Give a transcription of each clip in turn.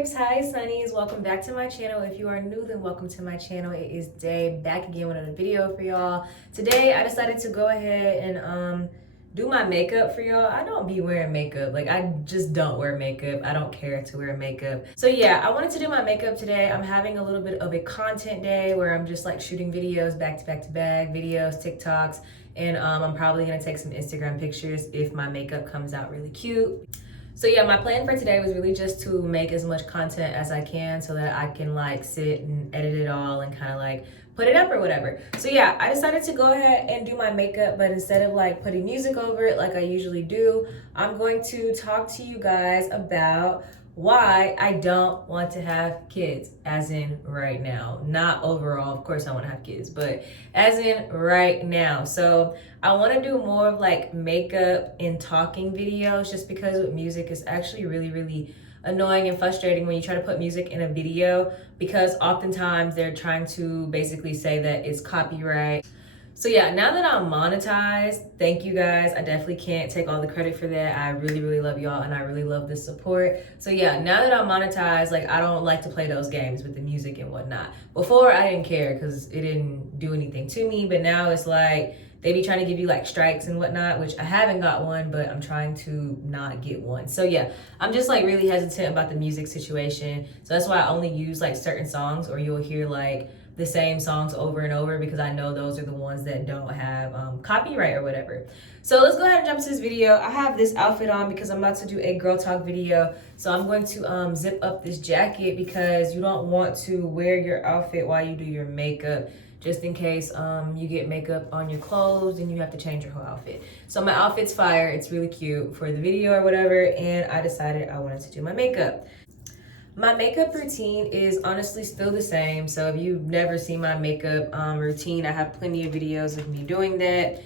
babes, hi sunnies, welcome back to my channel. If you are new, then welcome to my channel. It is Day, back again with another video for y'all. Today I decided to go ahead and do my makeup for y'all. I don't be wearing makeup, like I just don't wear makeup. I don't care to wear makeup. So yeah, I wanted to do my makeup today. I'm having a little bit of a content day where I'm just like shooting videos back to back videos, TikToks, and I'm probably gonna take some Instagram pictures if my makeup comes out really cute. So yeah, my plan for today was really just to make as much content as I can so that I can like sit and edit it all and kind of like put it up or whatever. So yeah, I decided to go ahead and do my makeup, but instead of like putting music over it like I usually do, I'm going to talk to you guys about why I don't want to have kids, as in right now. Not overall, of course I want to have kids, but as in right now. So I want to do more of like makeup and talking videos, just because with music is actually really annoying and frustrating when you try to put music in a video, because oftentimes they're trying to basically say that it's copyright. So yeah, now that I'm monetized, thank you guys. I definitely can't take all the credit for that. I really love y'all and I really love the support. So yeah, now that I'm monetized, like I don't like to play those games with the music and whatnot. Before I didn't care because it didn't do anything to me, but now it's like they be trying to give you like strikes and whatnot, which I haven't got one, but I'm trying to not get one. So yeah, I'm just like really hesitant about the music situation. So that's why I only use like certain songs, or you'll hear like the same songs over and over, because I know those are the ones that don't have copyright or whatever. So let's go ahead and jump to this video. I have this outfit on because I'm about to do a girl talk video. So I'm going to zip up this jacket because you don't want to wear your outfit while you do your makeup, just in case you get makeup on your clothes and you have to change your whole outfit. So my outfit's fire. It's really cute for the video or whatever, and I decided I wanted to do my makeup. My makeup routine is honestly still the same. So if you've never seen my makeup routine, I have plenty of videos of me doing that.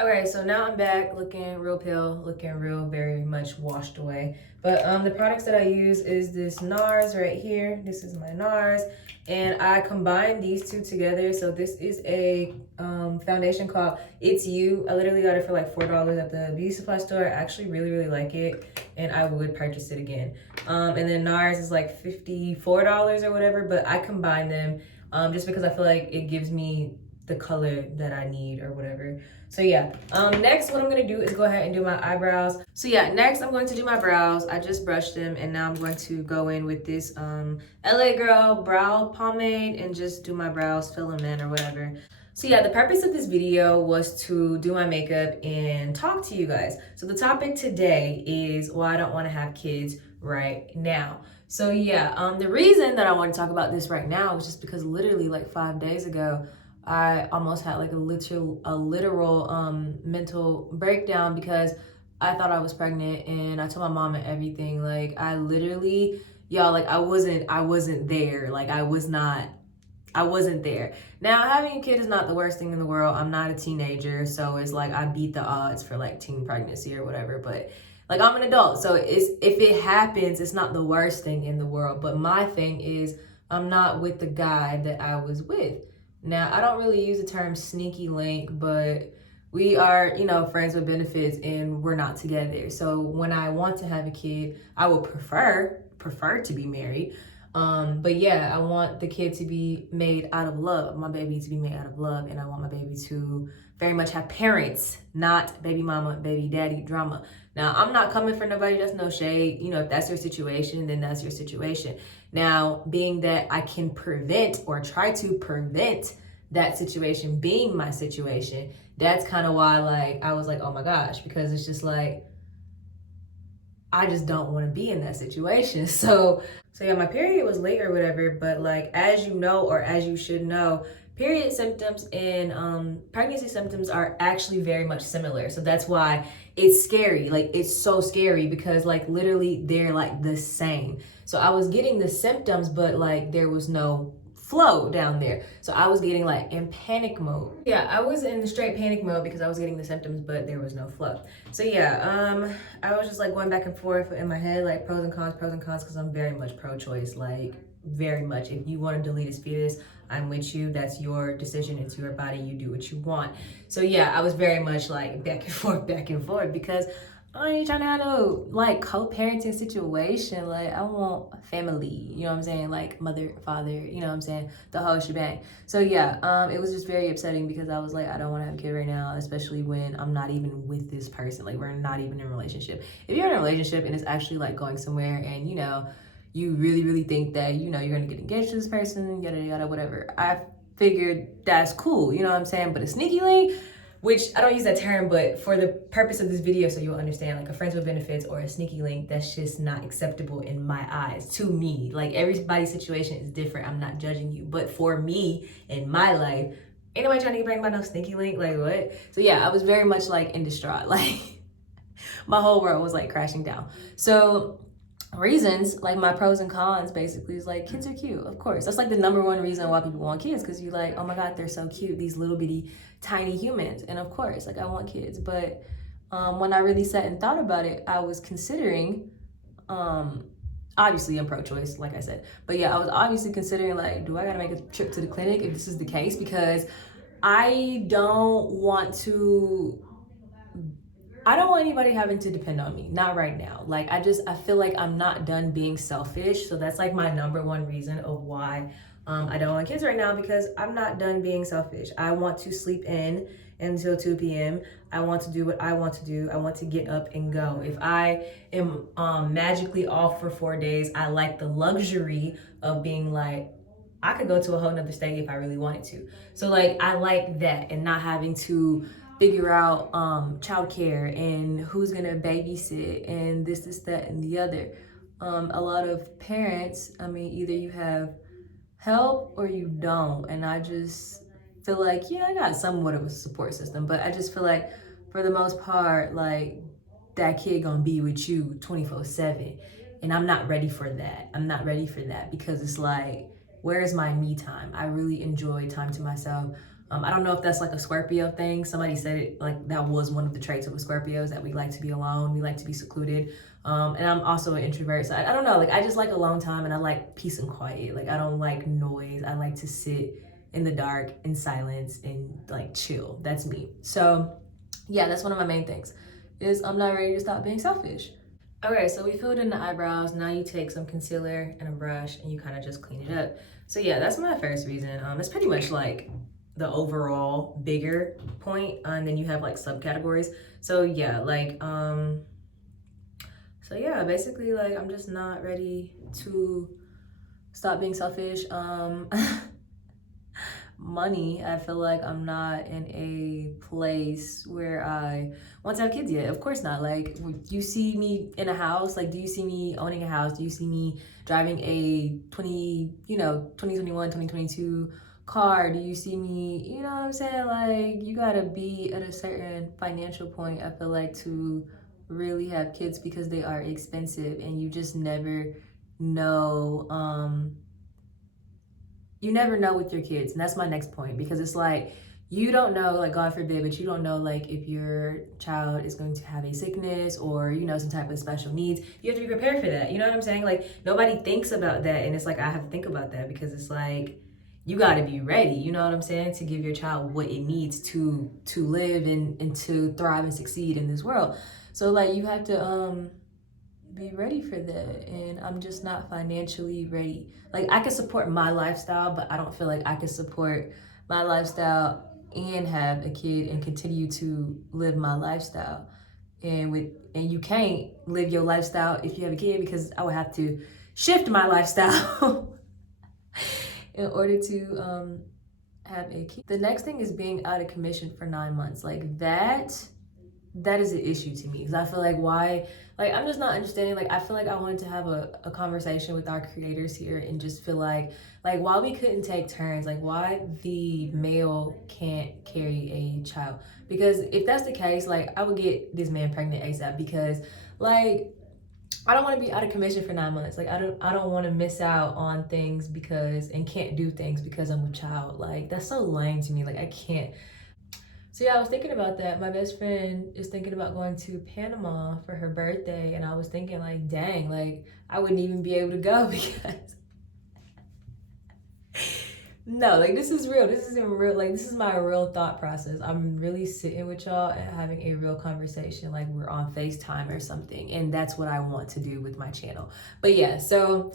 Okay, so now I'm back looking real pale, looking real very much washed away. But the products that I use is this NARS right here. This is my NARS, and I combine these two together. So this is a foundation called It's You. I literally got it for like $4 at the beauty supply store. I actually really like it, and I would purchase it again. And then NARS is like $54 or whatever, but I combine them just because I feel like it gives me the color that I need or whatever. So yeah, next what I'm gonna do is go ahead and do my eyebrows. So yeah, next I'm going to do my brows. I just brushed them, and now I'm going to go in with this LA Girl brow pomade and just do my brows, fill them in or whatever. So yeah, the purpose of this video was to do my makeup and talk to you guys. So the topic today is why I don't want to have kids right now. So yeah, the reason that I want to talk about this right now is just because literally like 5 days ago, I almost had like a literal mental breakdown because I thought I was pregnant, and I told my mom and everything. Like I literally, y'all, like I wasn't there. Like I wasn't there. Now, having a kid is not the worst thing in the world. I'm not a teenager, so it's like I beat the odds for like teen pregnancy or whatever, but like I'm an adult, so if it happens, it's not the worst thing in the world. But my thing is I'm not with the guy that I was with. Now, I don't really use the term sneaky link, but we are, you know, friends with benefits, and we're not together. So when I want to have a kid, I would prefer to be married. But yeah, I want the kid to be made out of love, my baby to be made out of love, and I want my baby to very much have parents, not baby mama, baby daddy drama. Now, I'm not coming for nobody, that's no shade. You know, if that's your situation, then that's your situation. Now, being that I can prevent or try to prevent that situation being my situation, that's kind of why like I was like, oh my gosh, because it's just like I just don't want to be in that situation. So yeah, my period was late or whatever, but like as you know, or as you should know, period symptoms and pregnancy symptoms are actually very much similar. So that's why it's scary. Like it's so scary because like literally they're like the same. So I was getting the symptoms, but like there was no flow down there. So I was getting like in panic mode. Yeah, I was in straight panic mode because I was getting the symptoms, but there was no flow. So yeah, I was just like going back and forth in my head, like pros and cons, because I'm very much pro-choice, like very much. If you want to delete a fetus, I'm with you. That's your decision. It's your body. You do what you want. So yeah, I was very much like back and forth because I ain't trying to have no like co-parenting situation. Like I want family, you know what I'm saying? Like mother, father, you know what I'm saying? The whole shebang. So yeah, it was just very upsetting because I was like, I don't want to have a kid right now, especially when I'm not even with this person. Like we're not even in a relationship. If you're in a relationship and it's actually like going somewhere and you know, you really, really think that, you know, you're gonna get engaged to this person, yada yada, whatever. I figured that's cool, you know what I'm saying? But a sneaky link, which I don't use that term, but for the purpose of this video, so you'll understand, like a friends with benefits or a sneaky link, that's just not acceptable in my eyes, to me. Like everybody's situation is different. I'm not judging you, but for me in my life, ain't nobody trying to get pregnant by no sneaky link. Like what? So yeah, I was very much like in distraught. Like my whole world was like crashing down. So reasons, like my pros and cons basically is like kids are cute, of course. That's like the number one reason why people want kids, because you like, oh my god, they're so cute, these little bitty tiny humans. And of course, like I want kids. But when I really sat and thought about it, I was considering, obviously I'm pro-choice, like I said, but yeah, I was obviously considering like, do I gotta make a trip to the clinic if this is the case? Because I don't want to, I don't want anybody having to depend on me. Not right now. Like I feel like I'm not done being selfish. So that's like my number one reason of why I don't want kids right now, because I'm not done being selfish. I want to sleep in until 2 p.m. I want to do what I want to do. I want to get up and go. If I am magically off for 4 days, I like the luxury of being like, I could go to a whole nother state if I really wanted to. So like I like that, and not having to figure out childcare and who's gonna babysit and this, that, and the other. A lot of parents, I mean, either you have help or you don't. And I just feel like, yeah, I got somewhat of a support system, but I just feel like for the most part, like that kid gonna be with you 24/7. And I'm not ready for that. I'm not ready for that, because it's like, where's my me time? I really enjoy time to myself. I don't know if that's like a Scorpio thing. Somebody said it, like that was one of the traits of a Scorpio, is that we like to be alone, we like to be secluded. And I'm also an introvert, so I don't know, like I just like alone time, and I like peace and quiet. Like I don't like noise. I like to sit in the dark, in silence, and like chill. That's me. So yeah, that's one of my main things, is I'm not ready to stop being selfish. Okay, so we filled in the eyebrows. Now you take some concealer and a brush and you kind of just clean it up. So yeah, that's my first reason. It's pretty much like the overall bigger point, and then you have like subcategories. So yeah, like so yeah, basically like I'm just not ready to stop being selfish. Money, I feel like I'm not in a place where I want to have kids yet. Of course not. Like, you see me in a house, like do you see me owning a house? Do you see me driving a 2021 2022 car? Do you see me, you know what I'm saying? Like, you gotta be at a certain financial point, I feel like, to really have kids, because they are expensive, and you just never know. You never know with your kids. And that's my next point, because it's like, you don't know, like God forbid, but you don't know like if your child is going to have a sickness or, you know, some type of special needs. You have to be prepared for that. You know what I'm saying? Like nobody thinks about that. And it's like, I have to think about that, because it's like, you got to be ready, you know what I'm saying, to give your child what it needs to live and to thrive and succeed in this world. So like, you have to be ready for that, and I'm just not financially ready. Like I can support my lifestyle, but I don't feel like I can support my lifestyle and have a kid and continue to live my lifestyle. And you can't live your lifestyle if you have a kid, because I would have to shift my lifestyle in order to have a kid. The next thing is being out of commission for 9 months. Like that is an issue to me, because I feel like, why, like I'm just not understanding. Like I feel like I wanted to have a conversation with our creators here and just feel like why we couldn't take turns, like why the male can't carry a child. Because if that's the case, like I would get this man pregnant ASAP, because like I don't want to be out of commission for 9 months. Like I don't want to miss out on things and can't do things because I'm a child. Like that's so lame to me. Like I can't. So yeah, I was thinking about that. My best friend is thinking about going to Panama for her birthday, and I was thinking like, dang, like I wouldn't even be able to go because No, like this is real. This isn't real. Like this is my real thought process. I'm really sitting with y'all and having a real conversation, like we're on FaceTime or something. And that's what I want to do with my channel. But yeah, so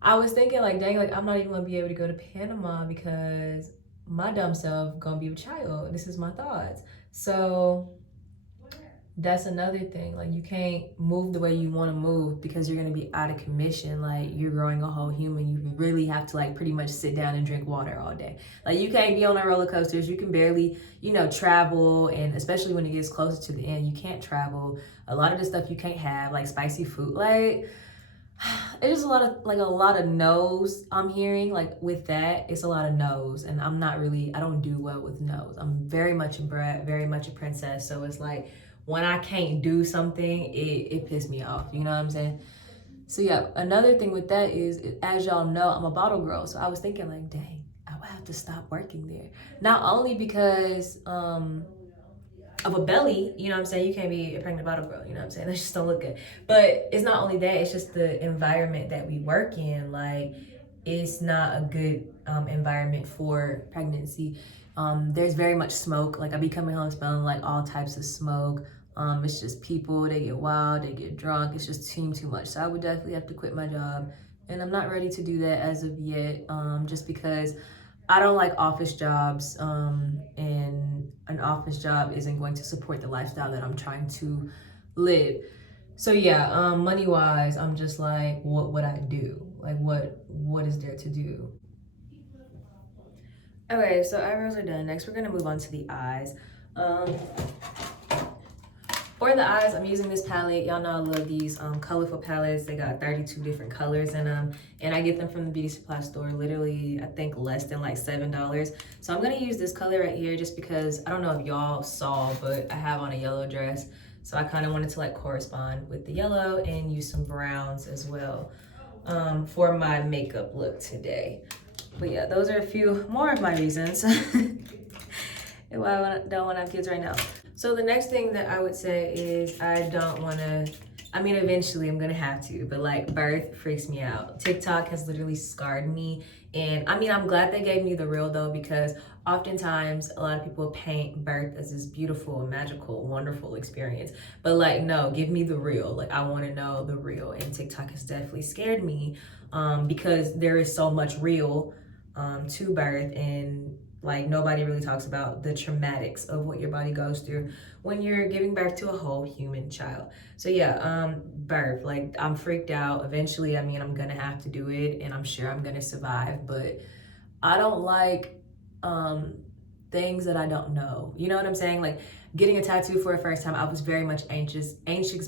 I was thinking like, dang, like I'm not even gonna be able to go to Panama because my dumb self gonna be a child. This is my thoughts. So that's another thing. Like you can't move the way you want to move because you're going to be out of commission. Like you're growing a whole human. You really have to like pretty much sit down and drink water all day. Like you can't be on the roller coasters. You can barely, you know, travel. And especially when it gets closer to the end, you can't travel. A lot of the stuff you can't have, like spicy food. Like it's just a lot of no's I'm hearing. Like with that, it's a lot of no's. And I'm not really, I don't do well with no's. I'm very much a brat, very much a princess. So it's like, when I can't do something, it pisses me off. You know what I'm saying? So yeah, another thing with that is, as y'all know, I'm a bottle girl. So I was thinking like, dang, I would have to stop working there. Not only because of a belly, you know what I'm saying? You can't be a pregnant bottle girl, you know what I'm saying? That just don't look good. But it's not only that, it's just the environment that we work in. Like, it's not a good environment for pregnancy. There's very much smoke. Like I be coming home smelling like all types of smoke. It's just people, they get wild, they get drunk. It's just too much. So I would definitely have to quit my job. And I'm not ready to do that as of yet, just because I don't like office jobs, and an office job isn't going to support the lifestyle that I'm trying to live. So yeah, money wise, I'm just like, what would I do? Like what is there to do? Okay, so eyebrows are done. Next, we're gonna move on to the eyes. Um, for the eyes, I'm using this palette. Y'all know I love these colorful palettes. They got 32 different colors in them. And I get them from the beauty supply store, literally, I think less than like $7. So I'm gonna use this color right here just because, I don't know if y'all saw, but I have on a yellow dress. So I kind of wanted to like correspond with the yellow and use some browns as well for my makeup look today. But yeah, those are a few more of my reasons why I don't want to have kids right now. So the next thing that I would say is I don't want to, I mean, eventually I'm going to have to, but like birth freaks me out. TikTok has literally scarred me. And I mean, I'm glad they gave me the real though, because oftentimes a lot of people paint birth as this beautiful, magical, wonderful experience. But like, no, give me the real. Like I want to know the real. And TikTok has definitely scared me because there is so much real to birth, and like nobody really talks about the traumatics of what your body goes through when you're giving birth to a whole human child. So yeah, birth, like I'm freaked out. Eventually, I mean, I'm gonna have to do it and I'm sure I'm gonna survive, but I don't like things that I don't know. You know what I'm saying? Like getting a tattoo for the first time, I was very much anxious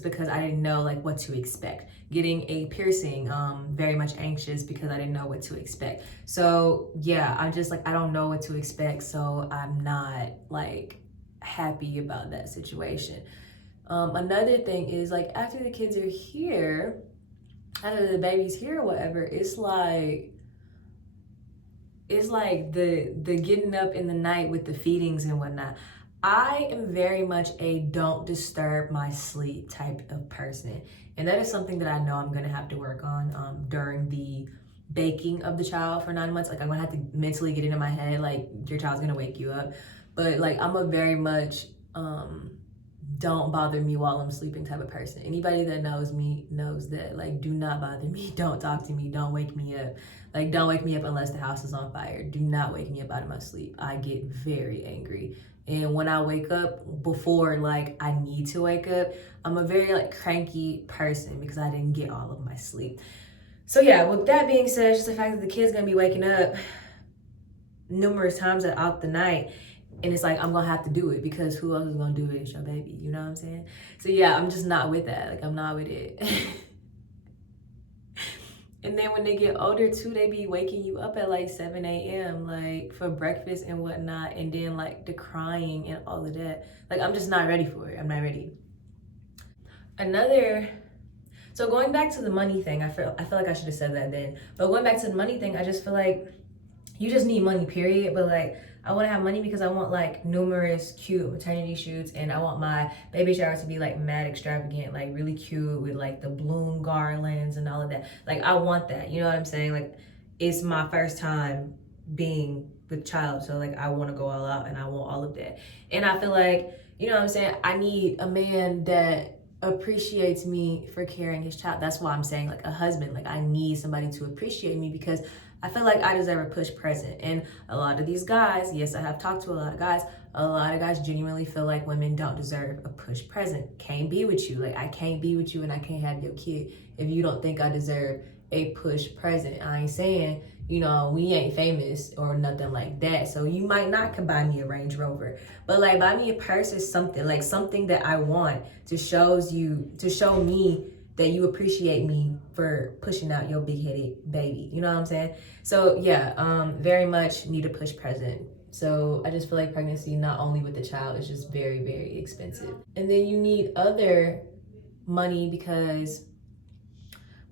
because I didn't know like what to expect. Getting a piercing, very much anxious because I didn't know what to expect. So yeah, I'm just like, I don't know what to expect. So I'm not like happy about that situation. Another thing is like after the kids are here, after the baby's here or whatever, it's like the getting up in the night with the feedings and whatnot. I am very much a don't disturb my sleep type of person. And that is something that I know I'm gonna have to work on during the baking of the child for 9 months. Like I'm gonna have to mentally get into my head, like your child's gonna wake you up. But like I'm a very much don't bother me while I'm sleeping type of person. Anybody that knows me knows that, like, do not bother me. Don't talk to me. Don't wake me up. Like, don't wake me up unless the house is on fire. Do not wake me up out of my sleep. I get very angry. And when I wake up, before like I need to wake up, I'm a very like cranky person because I didn't get all of my sleep. So yeah, with that being said, just the fact that the kid's gonna be waking up numerous times throughout the night, and it's like I'm gonna have to do it because who else is gonna do it? It's your baby, you know what I'm saying? So yeah, I'm just not with that. Like I'm not with it. And then when they get older too, they be waking you up at like 7 a.m. like for breakfast and whatnot, and then like the crying and all of that. Like I'm just not ready for it. I'm not ready. So going back to the money thing, I feel like I should have said that then. But going back to the money thing, I just feel like you just need money, period. But like I want to have money because I want like numerous cute maternity shoots, and I want my baby shower to be like mad extravagant, like really cute with like the bloom garlands and all of that. Like I want that, you know what I'm saying? Like it's my first time being with child. So like I want to go all out and I want all of that. And I feel like, you know what I'm saying, I need a man that appreciates me for carrying his child. That's why I'm saying like a husband. Like I need somebody to appreciate me because I feel like I deserve a push present. And a lot of these guys, yes, I have talked to a lot of guys genuinely feel like women don't deserve a push present. Can't be with you. Like I can't be with you and I can't have your kid if you don't think I deserve a push present. I ain't saying, you know, we ain't famous or nothing like that. So you might not can buy me a Range Rover, but like buy me a purse or something, like something that I want to show me that you appreciate me for pushing out your big-headed baby. You know what I'm saying? So yeah, very much need a push present. So I just feel like pregnancy, not only with the child, is just very, very expensive. And then you need other money because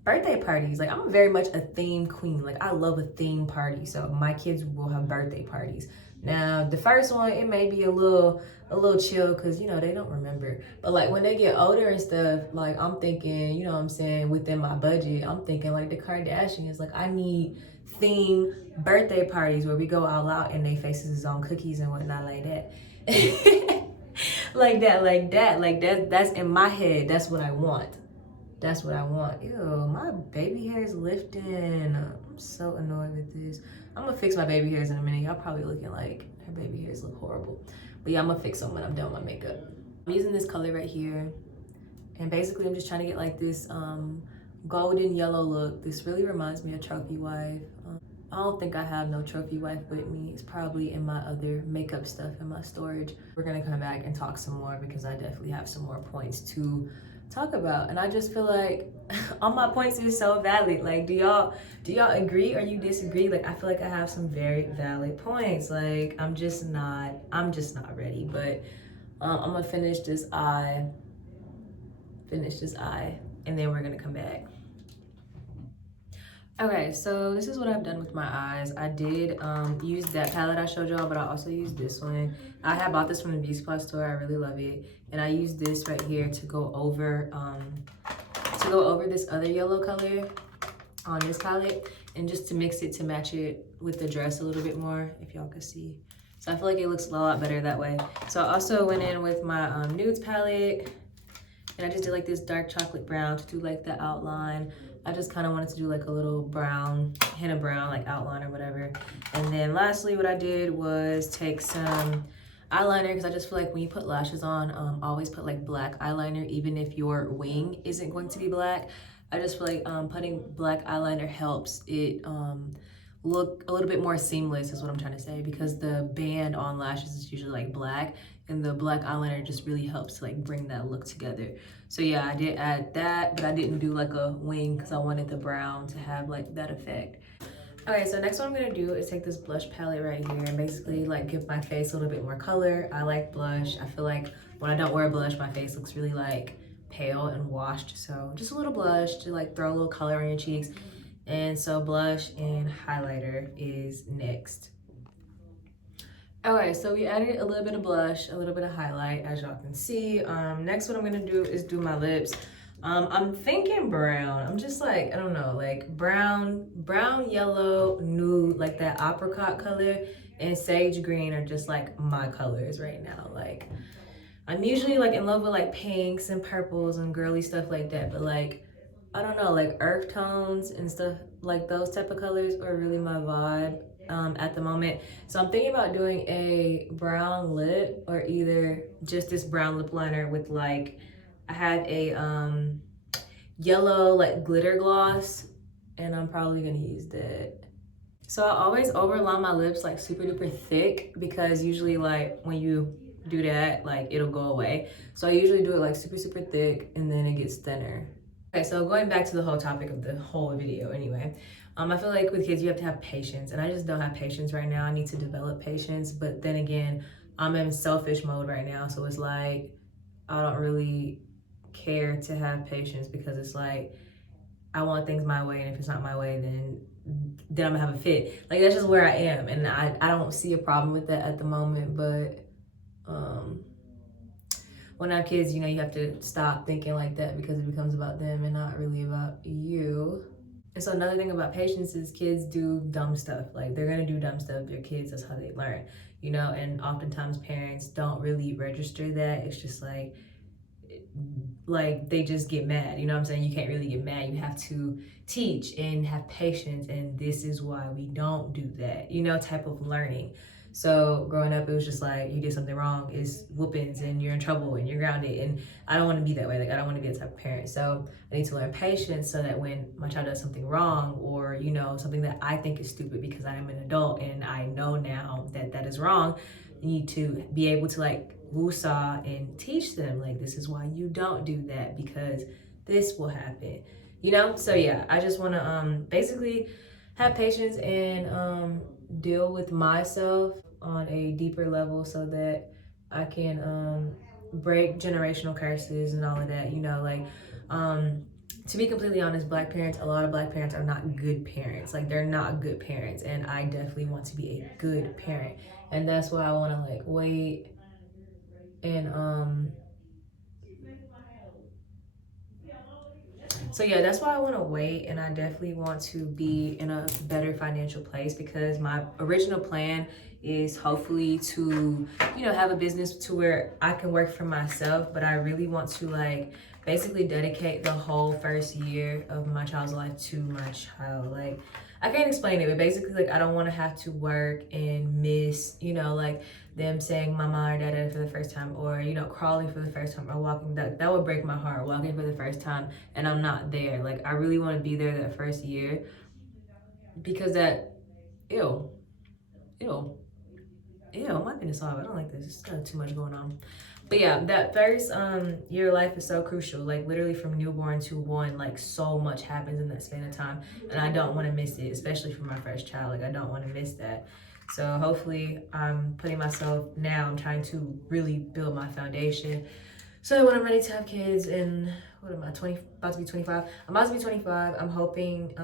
birthday parties, like I'm very much a theme queen. Like I love a theme party. So my kids will have birthday parties. Now the first one, it may be a little chill because you know they don't remember. But like when they get older and stuff, like I'm thinking, you know what I'm saying, within my budget, I'm thinking like the Kardashians, like I need theme birthday parties where we go all out and they faces is on cookies and whatnot like that. That's in my head. That's what I want. That's what I want. Ew, my baby hair is lifting. I'm so annoyed with this. I'm gonna fix my baby hairs in a minute. Y'all probably looking like her baby hairs look horrible. But yeah, I'm gonna fix them when I'm done with my makeup. I'm using this color right here. And basically I'm just trying to get like this golden yellow look. This really reminds me of Trophy Wife. I don't think I have no Trophy Wife with me. It's probably in my other makeup stuff in my storage. We're gonna come back and talk some more because I definitely have some more points to talk about. And I just feel like all my points is so valid. Like do y'all agree or you disagree? Like I feel like I have some very valid points. Like I'm just not ready. But I'm gonna finish this eye, and then we're gonna come back. Okay, so this is what I've done with my eyes. I did use that palette I showed y'all, but I also used this one. I had bought this from the beauty supply store. I really love it. And I used this right here to go over this other yellow color on this palette and just to mix it to match it with the dress a little bit more, if y'all can see. So I feel like it looks a lot better that way. So I also went in with my nudes palette and I just did like this dark chocolate brown to do like the outline. I just kind of wanted to do like a little brown, hint of brown, like outline or whatever. And then lastly, what I did was take some eyeliner because I just feel like when you put lashes on, always put like black eyeliner, even if your wing isn't going to be black. I just feel like putting black eyeliner helps it look a little bit more seamless is what I'm trying to say, because the band on lashes is usually like black and the black eyeliner just really helps to like bring that look together. So yeah, I did add that, but I didn't do like a wing because I wanted the brown to have like that effect. Okay, so next what I'm gonna do is take this blush palette right here and basically like give my face a little bit more color. I like blush. I feel like when I don't wear blush, my face looks really like pale and washed. So just a little blush to like throw a little color on your cheeks. And so blush and highlighter is next. Okay, so we added a little bit of blush, a little bit of highlight, as y'all can see. Next what I'm gonna do is do my lips. I'm thinking brown. I'm just like, I don't know, like brown, yellow, nude, like that apricot color, and sage green are just like my colors right now. Like I'm usually like in love with like pinks and purples and girly stuff like that, but like I don't know, like earth tones and stuff like those type of colors are really my vibe at the moment. So I'm thinking about doing a brown lip or either just this brown lip liner with like, I have a yellow like glitter gloss and I'm probably gonna use that. So I always overline my lips like super duper thick because usually like when you do that, like it'll go away. So I usually do it like super, super thick and then it gets thinner. Okay, so going back to the whole topic of the whole video anyway, I feel like with kids you have to have patience and I just don't have patience right now. I need to develop patience, but then again, I'm in selfish mode right now. So it's like, I don't really care to have patience because it's like, I want things my way and if it's not my way, then I'm gonna have a fit. Like that's just where I am and I don't see a problem with that at the moment, but when I have kids, you know, you have to stop thinking like that because it becomes about them and not really about you. And so another thing about patience is kids do dumb stuff. Like they're gonna do dumb stuff. They're kids, that's how they learn, you know, and oftentimes parents don't really register that. It's just like they just get mad, you know what I'm saying? You can't really get mad. You have to teach and have patience, and this is why we don't do that, you know, type of learning. So growing up, it was just like you did something wrong, it's whoopings and you're in trouble and you're grounded, and I don't want to be that way. Like I don't want to be a type of parent. So I need to learn patience so that when my child does something wrong, or you know, something that I think is stupid because I am an adult and I know now that that is wrong, you need to be able to like woosah and teach them like this is why you don't do that, because this will happen, you know. So yeah, I just want to basically have patience and deal with myself on a deeper level so that I can break generational curses and all of that, you know. Like to be completely honest, black parents, a lot of black parents are not good parents. Like they're not good parents, and I definitely want to be a good parent, and that's why I want to like wait and so yeah, that's why I want to wait, and I definitely want to be in a better financial place, because my original plan is hopefully to, you know, have a business to where I can work for myself, but I really want to like basically dedicate the whole first year of my child's life to my child. Like I can't explain it, but basically like I don't want to have to work and miss, you know, like them saying mama or dada for the first time, or you know, crawling for the first time, or walking. That would break my heart, walking for the first time and I'm not there. Like I really want to be there that first year, because that ew ew my goodness, I don't like this. It's kind of too much going on. But yeah, that first year of life is so crucial. Like literally from newborn to one, like so much happens in that span of time, and I don't want to miss it, especially for my first child. Like I don't want to miss that. So hopefully I'm putting myself now, I'm trying to really build my foundation so that when I'm ready to have kids in, what am I, 20, about to be 25? I'm about to be 25. I'm hoping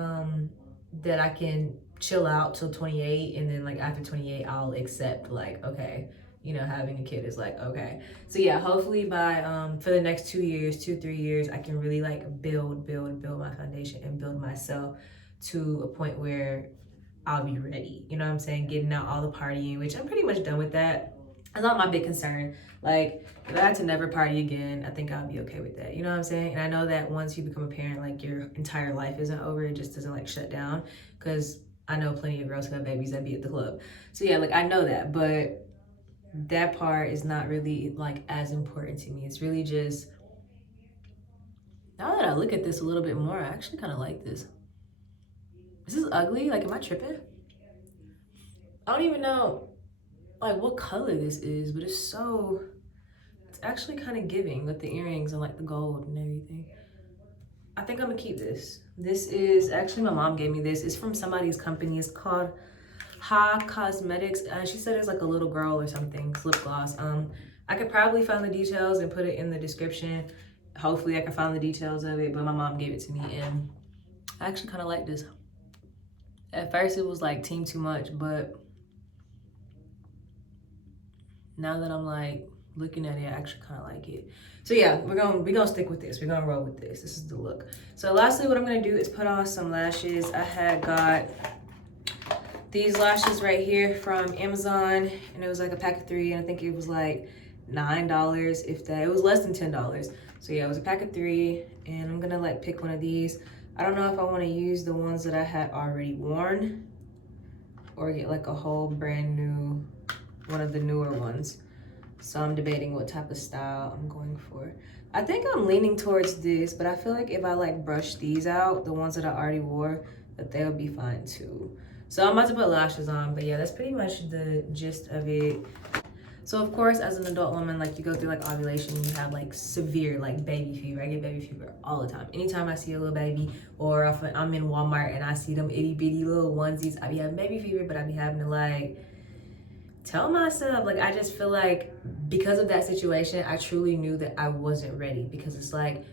that I can chill out till 28, and then like after 28, I'll accept like, okay, you know, having a kid is like, okay. So yeah, hopefully by, for the next 2 years, 3 years, I can really like build my foundation and build myself to a point where I'll be ready. You know what I'm saying? Getting out all the partying, which I'm pretty much done with that. That's not my big concern. Like, if I had to never party again, I think I'll be okay with that. You know what I'm saying? And I know that once you become a parent, like your entire life isn't over. It just doesn't like shut down. Because I know plenty of girls who have babies that be at the club. So yeah, like I know that, but that part is not really like as important to me. It's really just, now that I look at this a little bit more, I actually kind of like this. Is this ugly? Like, am I tripping? I don't even know like what color this is, but it's actually kind of giving with the earrings and like the gold and everything. I think I'm gonna keep this. This is actually, my mom gave me this. It's from somebody's company. It's called Ha Cosmetics. She said it's like a little girl or something, lip gloss. I could probably find the details and put it in the description. Hopefully I can find the details of it, but my mom gave it to me and I actually kind of like this. At first it was like team too much, but now that I'm like looking at it, I actually kind of like it. So yeah, we're gonna stick with this. We're gonna roll with this. This is the look. So lastly, what I'm gonna do is put on some lashes. I had got these lashes right here from Amazon, and it was like a pack of 3, and I think it was like $9, if that. It was less than $10. So yeah, it was a pack of 3, and I'm gonna like pick one of these. I don't know if I want to use the ones that I had already worn or get like a whole brand new one of the newer ones. So I'm debating what type of style I'm going for. I think I'm leaning towards this, but I feel like if I like brush these out, the ones that I already wore, that they'll be fine too. So I'm about to put lashes on, but yeah, that's pretty much the gist of it. So of course, as an adult woman, like you go through like ovulation, you have like severe like baby fever. I get baby fever all the time. Anytime I see a little baby, or if I'm in Walmart and I see them itty bitty little onesies, I be having baby fever, but I be having to like tell myself, like I just feel like because of that situation, I truly knew that I wasn't ready, because it's like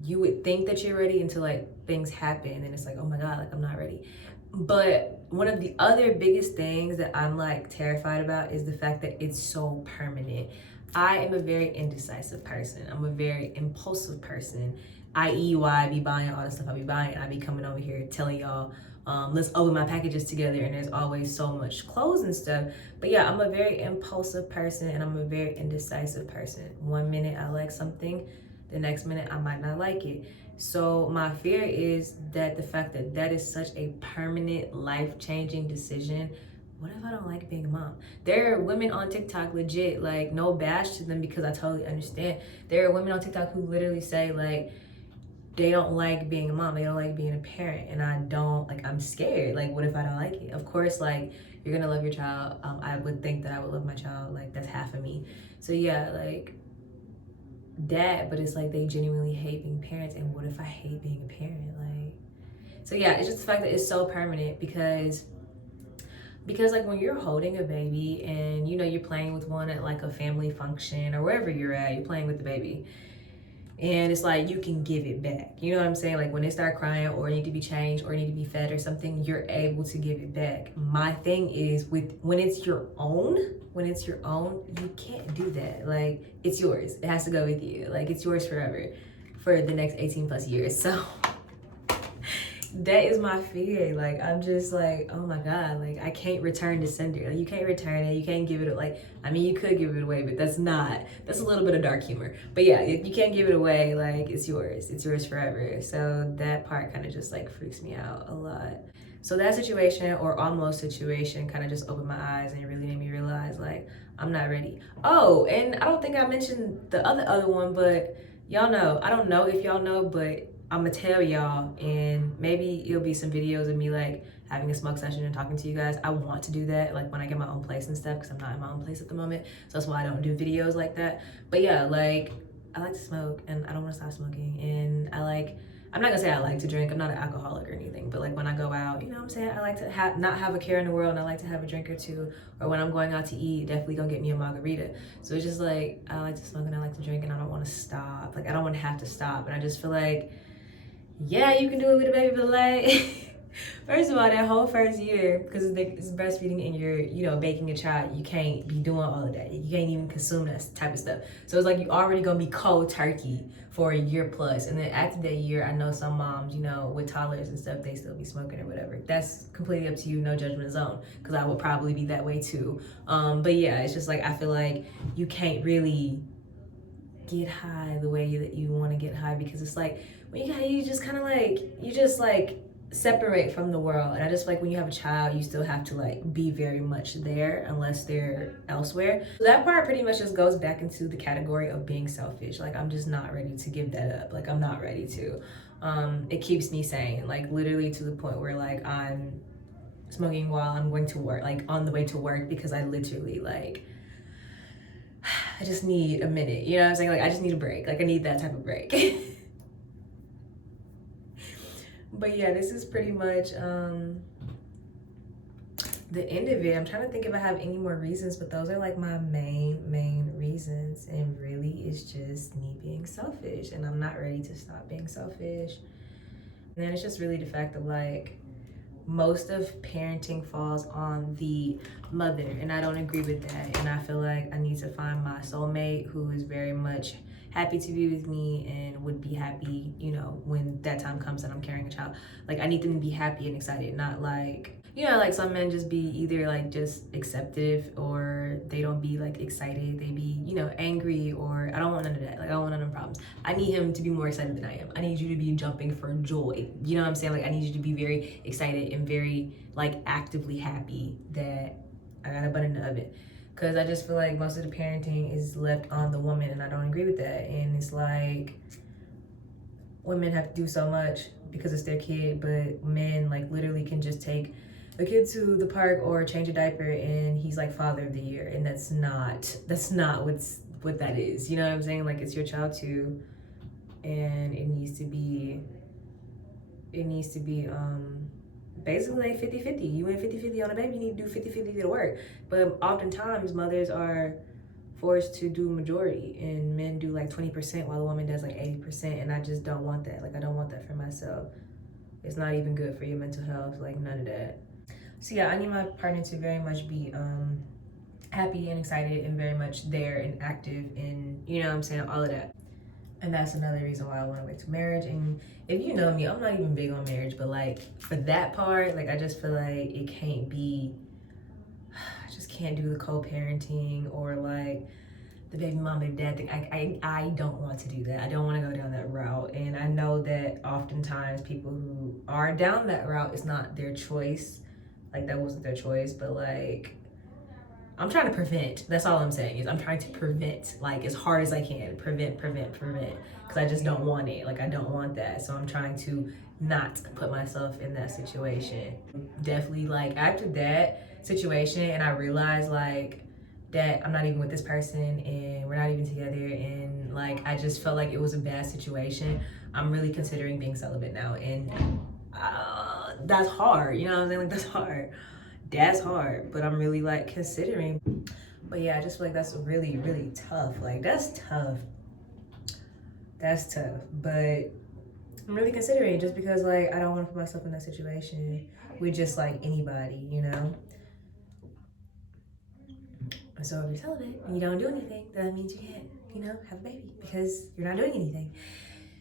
you would think that you're ready until like things happen and it's like, oh my God, like I'm not ready. But one of the other biggest things that I'm like terrified about is the fact that it's so permanent. I am a very indecisive person. I'm a very impulsive person. i.e. why I be buying all the stuff I be buying. I be coming over here telling y'all, let's open my packages together, and there's always so much clothes and stuff. But yeah, I'm a very impulsive person, and I'm a very indecisive person. One minute I like something, the next minute I might not like it. So my fear is that the fact that that is such a permanent, life-changing decision. What if I don't like being a mom? There are women on TikTok, legit, like, no bash to them, because I totally understand. There are women on TikTok who literally say, like, they don't like being a mom, they don't like being a parent, and I don't, like, I'm scared. Like, what if I don't like it? Of course, like, you're gonna love your child. I would think that I would love my child, like, that's half of me. So yeah, like that, but it's like they genuinely hate being parents, and what if I hate being a parent? Like, so yeah, it's just the fact that it's so permanent, because like when you're holding a baby and you know you're playing with one at like a family function or wherever you're at, you're playing with the baby, and it's like you can give it back. You know what I'm saying? Like when they start crying or need to be changed or need to be fed or something, you're able to give it back. My thing is with when it's your own, you can't do that. Like, it's yours. It has to go with you. Like, it's yours forever for the next 18 plus years. So that is my fear. Like, I'm just like, oh my God, like I can't return to sender. Like, you can't return it. You can't give it, like, I mean, you could give it away, but that's a little bit of dark humor. But yeah, you can't give it away. Like, it's yours forever. So that part kind of just like freaks me out a lot. So that situation, or almost situation, kind of just opened my eyes and it really made me realize, like, I'm not ready. Oh, and I don't think I mentioned the other one, but y'all know, I don't know if y'all know, but I'm gonna tell y'all, and maybe it'll be some videos of me like having a smoke session and talking to you guys. I want to do that, like when I get my own place and stuff, because I'm not in my own place at the moment. So that's why I don't do videos like that. But yeah, like I like to smoke and I don't want to stop smoking. And I'm not gonna say I like to drink. I'm not an alcoholic or anything, but like when I go out, you know what I'm saying? I like to not have a care in the world, and I like to have a drink or two. Or when I'm going out to eat, definitely gonna get me a margarita. So it's just like, I like to smoke and I like to drink, and I don't want to stop. Like, I don't want to have to stop. And I just feel like, yeah, you can do it with a baby, but like, first of all, that whole first year, because it's breastfeeding and you're, you know, baking a child, you can't be doing all of that. You can't even consume that type of stuff. So it's like you already gonna be cold turkey for a year plus. And then after that year, I know some moms, you know, with toddlers and stuff, they still be smoking or whatever. That's completely up to you, no judgment zone, because I would probably be that way too. But yeah, it's just like, I feel like you can't really get high the way that you want to get high, because it's like when you just kind of like, you just like separate from the world. And I just feel like when you have a child, you still have to like be very much there unless they're elsewhere. So that part pretty much just goes back into the category of being selfish. Like, I'm just not ready to give that up. Like, I'm not ready to. It keeps me sane, like literally to the point where like I'm smoking while I'm going to work, like on the way to work, because I literally like, I just need a minute, you know what I'm saying? Like, I just need a break. Like, I need that type of break. But yeah, this is pretty much the end of it. I'm trying to think if I have any more reasons, but those are like my main reasons. And really, it's just me being selfish, and I'm not ready to stop being selfish. And then it's just really the fact of like, most of parenting falls on the mother, and I don't agree with that. And I feel like I need to find my soulmate who is very much happy to be with me and would be happy, you know, when that time comes that I'm carrying a child. Like, I need them to be happy and excited, not like, you know, like some men just be either like just acceptive, or they don't be like excited, they be, you know, angry, or I don't want none of that. Like, I don't want none of them problems. I need him to be more excited than I am. I need you to be jumping for joy. You know what I'm saying? Like, I need you to be very excited and very like actively happy that I got a bun in the oven. Because I just feel like most of the parenting is left on the woman, and I don't agree with that. And it's like, women have to do so much because it's their kid, but men like literally can just take a kid to the park or change a diaper and he's like father of the year. And that's not what that is. You know what I'm saying? Like, it's your child too, and it needs to be basically like 50-50. You win 50-50 on a baby, you need to do 50-50 to work. But oftentimes mothers are forced to do majority, and men do like 20% while the woman does like 80%. And I just don't want that. Like, I don't want that for myself. It's not even good for your mental health, like none of that. So yeah, I need my partner to very much be happy and excited and very much there and active and, you know what I'm saying, all of that. And that's another reason why I want to wait to marriage. And if you know me, I'm not even big on marriage, but like for that part, like I just feel like it can't be, I just can't do the co-parenting or like the baby mom, baby dad thing. I don't want to do that. I don't want to go down that route. And I know that oftentimes people who are down that route, it's not their choice. Like that wasn't their choice, but like I'm trying to prevent. That's all I'm saying is I'm trying to prevent, like as hard as I can. Prevent. Because I just don't want it. Like I don't want that. So I'm trying to not put myself in that situation. Definitely like after that situation and I realized like that I'm not even with this person and we're not even together and like I just felt like it was a bad situation. I'm really considering being celibate now and that's hard. You know what I'm saying? Like that's hard, but I'm really like considering. But yeah, I just feel like that's really, really tough. Like that's tough. That's tough. But I'm really considering just because like I don't want to put myself in that situation with just like anybody, you know? So if you're celibate and you don't do anything, that means you can't, you know, have a baby because you're not doing anything.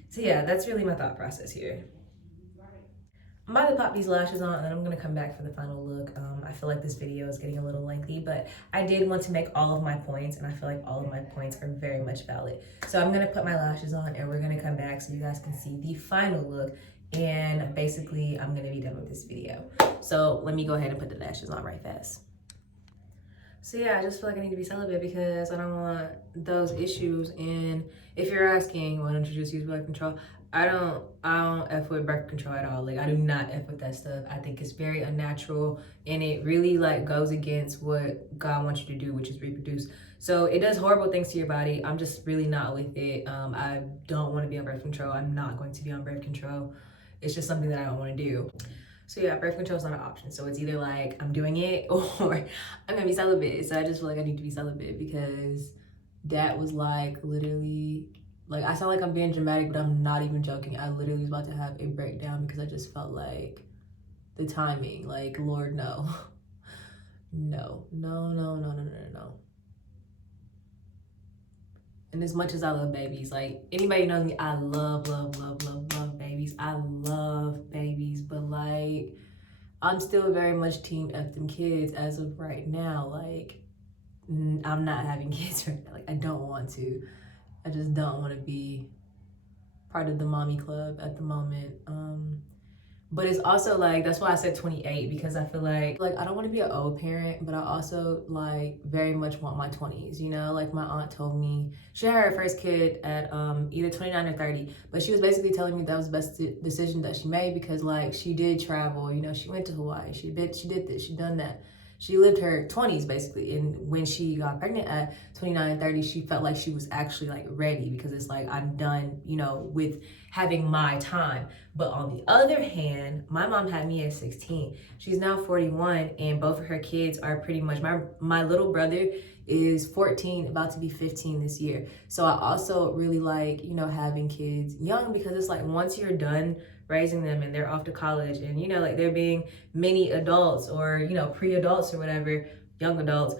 So yeah, that's really my thought process here. I'm about to pop these lashes on and then I'm gonna come back for the final look. I feel like this video is getting a little lengthy, but I did want to make all of my points and I feel like all of my points are very much valid. So I'm gonna put my lashes on and we're gonna come back so you guys can see the final look and basically I'm gonna be done with this video. So let me go ahead and put the lashes on right fast. So yeah, I just feel like I need to be celibate because I don't want those issues. And if you're asking, why don't you just use birth control? I don't F with birth control at all. Like I do not F with that stuff. I think it's very unnatural and it really like goes against what God wants you to do, which is reproduce. So it does horrible things to your body. I'm just really not with it. I don't want to be on birth control. I'm not going to be on birth control. It's just something that I don't want to do. So yeah, birth control is not an option. So it's either like I'm doing it or I'm gonna be celibate. So I just feel like I need to be celibate because that was like literally, like I sound like I'm being dramatic, but I'm not even joking. I literally was about to have a breakdown because I just felt like the timing, like Lord, no. No. And as much as I love babies, like anybody knows me, I love babies. I love babies, but like I'm still very much team F them kids as of right now. Like I'm not having kids right now. Like I don't want to. I just don't want to be part of the mommy club at the moment. But it's also like, that's why I said 28 because I feel like I don't want to be an old parent, but I also like very much want my 20s, you know? Like my aunt told me, she had her first kid at either 29 or 30, but she was basically telling me that was the best decision that she made because like she did travel, you know, she went to Hawaii, she did this, she done that. She lived her 20s basically, and when she got pregnant at 29 and 30, she felt like she was actually like ready because it's like I'm done, you know, with having my time. But on the other hand, my mom had me at 16. She's now 41 and both of her kids are pretty much, my little brother is 14, about to be 15 this year. So I also really like, you know, having kids young because it's like once you're done raising them and they're off to college and, you know, like they're being mini adults or, you know, pre-adults or whatever, young adults,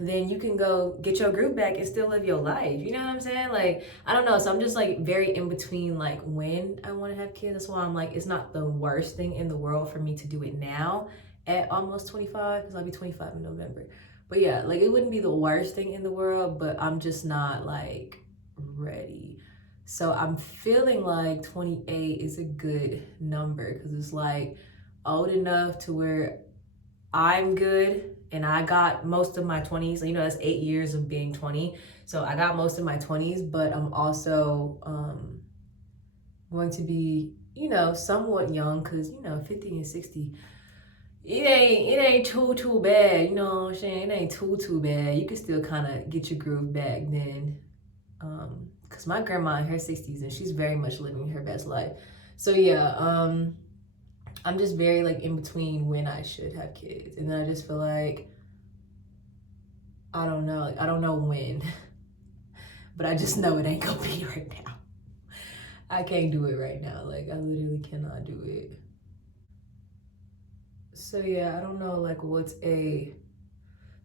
then you can go get your group back and still live your life. You know what I'm saying? Like, I don't know. So I'm just like very in between like when I want to have kids. That's why I'm like, it's not the worst thing in the world for me to do it now at almost 25 because I'll be 25 in November. But yeah, like it wouldn't be the worst thing in the world, but I'm just not like ready. So I'm feeling like 28 is a good number because it's like old enough to where I'm good and I got most of my 20s. You know, that's 8 years of being 20. So I got most of my 20s, but I'm also going to be, you know, somewhat young because, you know, 50 and 60, it ain't too bad. You know what I'm saying? It ain't too bad. You can still kind of get your groove back then. Because my grandma in her 60s and she's very much living her best life. So yeah, I'm just very like in between when I should have kids. And then I just feel like, I don't know, like I don't know when, but I just know it ain't gonna be right now. I can't do it right now. Like I literally cannot do it. So yeah, I don't know like what's a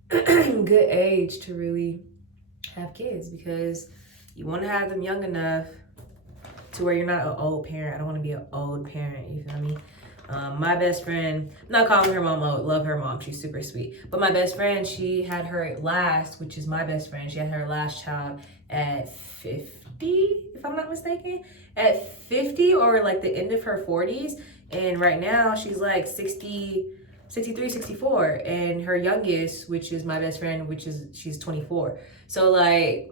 good age to really have kids because you want to have them young enough to where you're not an old parent. I don't want to be an old parent, you feel me? My best friend, I'm not calling her mom old, love her mom, she's super sweet. But my best friend, she had her last, which is my best friend, she had her last child at 50, if I'm not mistaken. At 50 or like the end of her 40s. And right now she's like 63, 64. And her youngest, which is my best friend, she's 24. So like,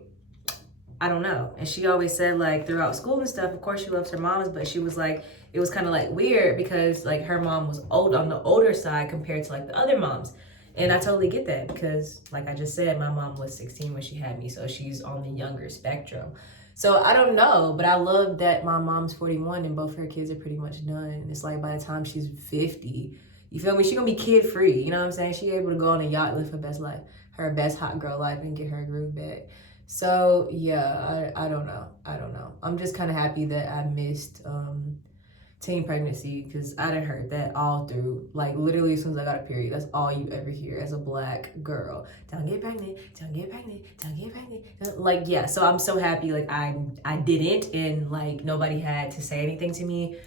I don't know. And she always said like throughout school and stuff, of course she loves her moms, but she was like, it was kind of like weird because like her mom was old on the older side compared to like the other moms. And I totally get that because like I just said, my mom was 16 when she had me. So she's on the younger spectrum. So I don't know, but I love that my mom's 41 and both her kids are pretty much done. And it's like by the time she's 50, you feel me? She's gonna be kid free. You know what I'm saying? She able to go on a yacht, live her best life, her best hot girl life and get her groove back. So yeah, I don't know. I'm just kind of happy that I missed teen pregnancy because I done heard that all through. Like literally as soon as I got a period, that's all you ever hear as a black girl. Don't get pregnant, don't get pregnant, don't get pregnant. Like yeah, so I'm so happy like I didn't and like nobody had to say anything to me.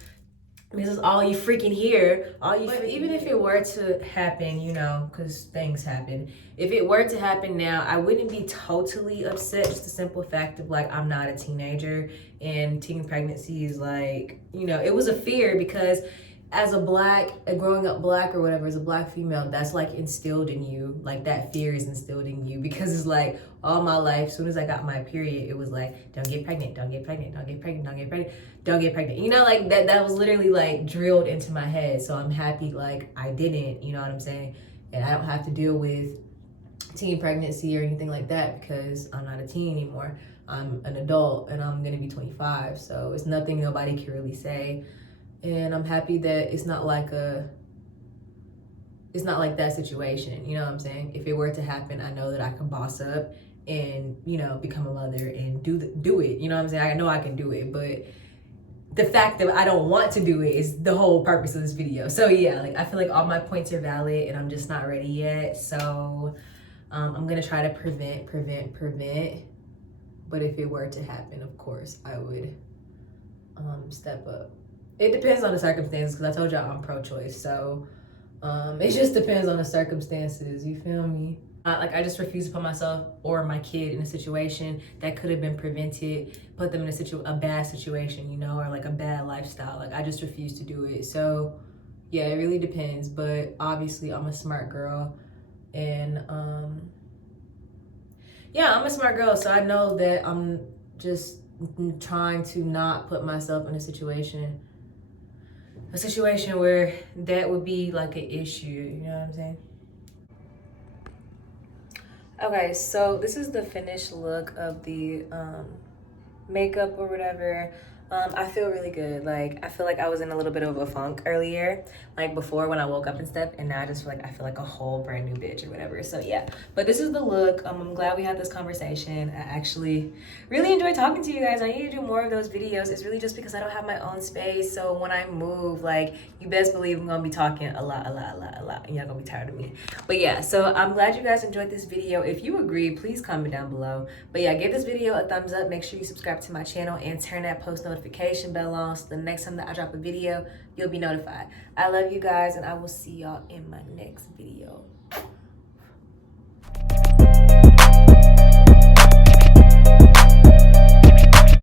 This is all you freaking hear. But even if it were to happen, you know, because things happen. If it were to happen now, I wouldn't be totally upset. Just the simple fact of like, I'm not a teenager and teen pregnancy is like, you know, it was a fear because as growing up black or whatever, as a black female, that's like instilled in you. Like that fear is instilled in you because it's like all my life, as soon as I got my period, it was like, don't get pregnant, don't get pregnant, don't get pregnant, don't get pregnant, don't get pregnant. You know, like that was literally like drilled into my head. So I'm happy like I didn't, you know what I'm saying? And I don't have to deal with teen pregnancy or anything like that because I'm not a teen anymore. I'm an adult and I'm gonna be 25. So it's nothing nobody can really say. And I'm happy that it's not like that situation, you know what I'm saying? If it were to happen, I know that I can boss up and, you know, become a mother and do it, you know what I'm saying? I know I can do it, but the fact that I don't want to do it is the whole purpose of this video. So yeah, like I feel like all my points are valid and I'm just not ready yet. So I'm gonna try to prevent. But if it were to happen, of course, I would step up. It depends on the circumstances because I told y'all I'm pro-choice. So it just depends on the circumstances, you feel me? Like I just refuse to put myself or my kid in a situation that could have been prevented, put them in a bad situation, you know, or like a bad lifestyle. Like I just refuse to do it. So yeah, it really depends. But obviously I'm a smart girl and yeah, I'm a smart girl. So I know that I'm just trying to not put myself in a situation where that would be like an issue, you know what I'm saying? Okay, so this is the finished look of the makeup or whatever. I feel really good. Like I feel like I was in a little bit of a funk earlier, like before when I woke up and stuff, and now I just feel like I feel like a whole brand new bitch or whatever. So yeah, but this is the look. I'm glad we had this conversation. I actually really enjoyed talking to you guys. I need to do more of those videos. It's really just because I don't have my own space. So when I move, like you best believe I'm gonna be talking a lot, and y'all gonna be tired of me. But yeah, so I'm glad you guys enjoyed this video. If you agree, please comment down below. But yeah, give this video a thumbs up. Make sure you subscribe to my channel and turn that post notification bell on so the next time that I drop a video, you'll be notified. I love you guys and I will see y'all in my next video.